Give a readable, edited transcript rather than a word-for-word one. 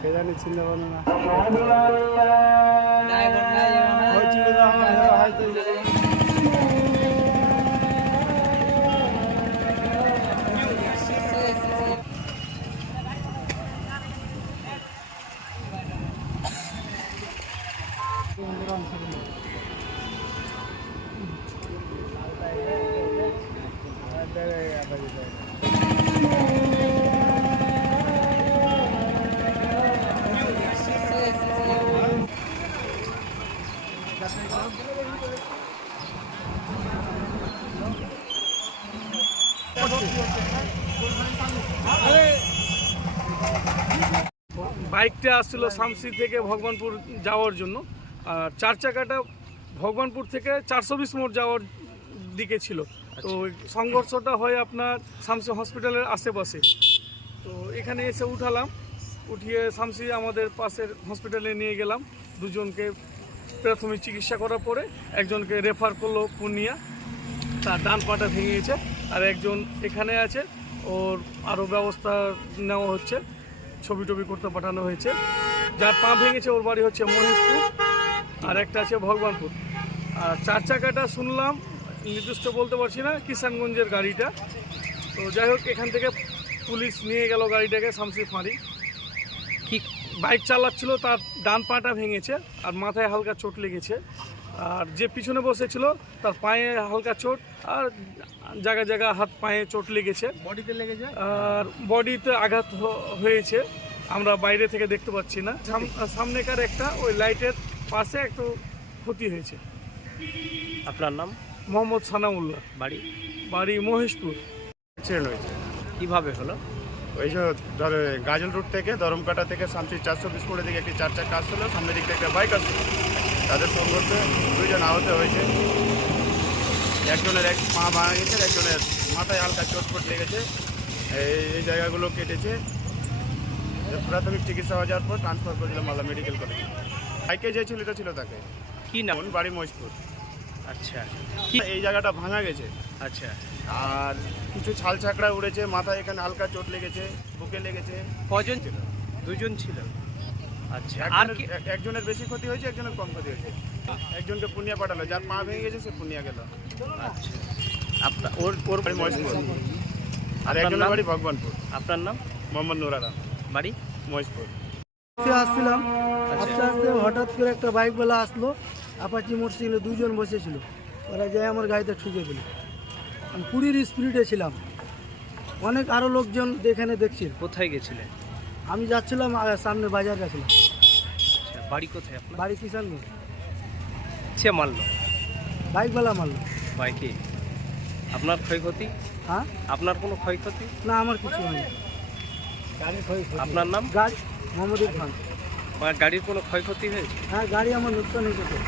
সেখানে চিন্তা ভাবনা না বাইকটা আসছিল শামসি থেকে ভগবানপুর যাওয়ার জন্য, আর চার চাকাটা ভগবানপুর থেকে 420 মোড় যাওয়ার দিকে ছিল। তো সংঘর্ষটা হয় আপনার শামসি হসপিটালের আশেপাশে। তো এখানে এসে উঠালাম, উঠিয়ে শামসি আমাদের পাশের হসপিটালে নিয়ে গেলাম। দুজনকে প্রাথমিক চিকিৎসা করার পরে একজনকে রেফার করলো পূর্ণিয়া, তার ডান পাটা ভেঙে গেছে। আর একজন এখানে আছে, ওর আরও ব্যবস্থা নেওয়া হচ্ছে, ছবি টবি করতে পাঠানো হয়েছে। যার পা ভেঙেছে ওর বাড়ি হচ্ছে মহেশপুর, আর একটা আছে ভগবানপুর। আর চার চাকাটা শুনলাম নির্দিষ্ট বলতে পারছি না, কিষানগঞ্জের গাড়িটা। তো যাই হোক, এখান থেকে পুলিশ নিয়ে গেল গাড়িটাকে শামসি ফাঁড়ি। কি বাইক চালাচ্ছিল তার ডান পাটা ভেঙেছে আর মাথায় হালকা চোট লেগেছে। আর যে পিছনে বসেছিল তার পায়ে হালকা চোট, আর জায়গা জায়গা হাত পায়ে চোট লেগেছে। বডিতে লেগেছে আর বডিতে আঘাত হয়েছে, আমরা বাইরে থেকে দেখতে পাচ্ছি না। সামনেকার একটা ওই লাইটের পাশে একটু ক্ষতি হয়েছে। আপনার নাম? মোহাম্মদ সানাউল্লাহ, বাড়ি মহেশপুর। অ্যাক্সিডেন্ট হয়েছে। কিভাবে হলো? ওই যে গাজল রুট থেকে ধরমকাটা থেকে শামসি 420 মোড়ের দিকে একটি চার চাকা আসছিল, সামনের দিক থেকে একটা বাইক আসছিল। তাদের সংঘর্ষে দুইজন আহত হয়েছে। একজনের এক পা ভাঙা গেছে, একজনের মাথায় হালকা চোট লেগেছে। এই জায়গাগুলো কেটেছে। প্রাথমিক চিকিৎসা হয়ে যাওয়ার পর ট্রান্সফার করে দিলাম মালদা মেডিকেল কলেজে। বাইকে যে ছেলেটা ছিল তাকে। কি নাম? বাড়ি মহেশপুর। আচ্ছা, এই জায়গাটা ভাঙা গেছে। আচ্ছা, আর কিছু ছাল ছাকড়া উড়েছে, মাথায় এখানে হালকা চোট লেগেছে, বুকে লেগেছে। কজন ছিল? দুজন ছিল। আচ্ছা, আর একজনের বেশি ক্ষতি হয়েছে, একজনের কম ক্ষতি হয়েছে। একজনকে পূর্ণিয়া পাঠালো, যার পা ভেঙে গেছে সে পূর্ণিয়া গেল। আচ্ছা, ওর বাড়ি মহেশপুর, আর একজনের বাড়ি ভগবানপুর। আপনার নাম? মোহাম্মদ নুর আলম, বাড়ি আসছিলাম, মহেশপুর। আস্তে আস্তে হঠাৎ করে একটা বাইকওয়ালা আসলো, আপাচি মোটরসাইকেলে দুজন বসেছিল। ওরা যায় আমার গাড়িতে ঠুকে দিল। আমি পুরীর স্পিডে ছিলাম, অনেক আরও লোকজন এখানে দেখছিল। কোথায় গেছিলেন? আমি যাচ্ছিলাম সামনে বাজার গেছিলাম। আচ্ছা, বাড়ি কোথায় আপনার? বাড়ি কিষানগঞ্জ। সে মারলো? বাইকওয়ালা মারলো। বাইকে আপনার ক্ষয়ক্ষতি? হ্যাঁ, আপনার কোনো ক্ষয়ক্ষতি? না আমার কিছু হয়নি। আপনার নাম? গাড়ি মোহাম্মদ খান। গাড়ির কোনো ক্ষয়ক্ষতি হয়েছে? হ্যাঁ, গাড়ি আমার নুকসান হয়েছে।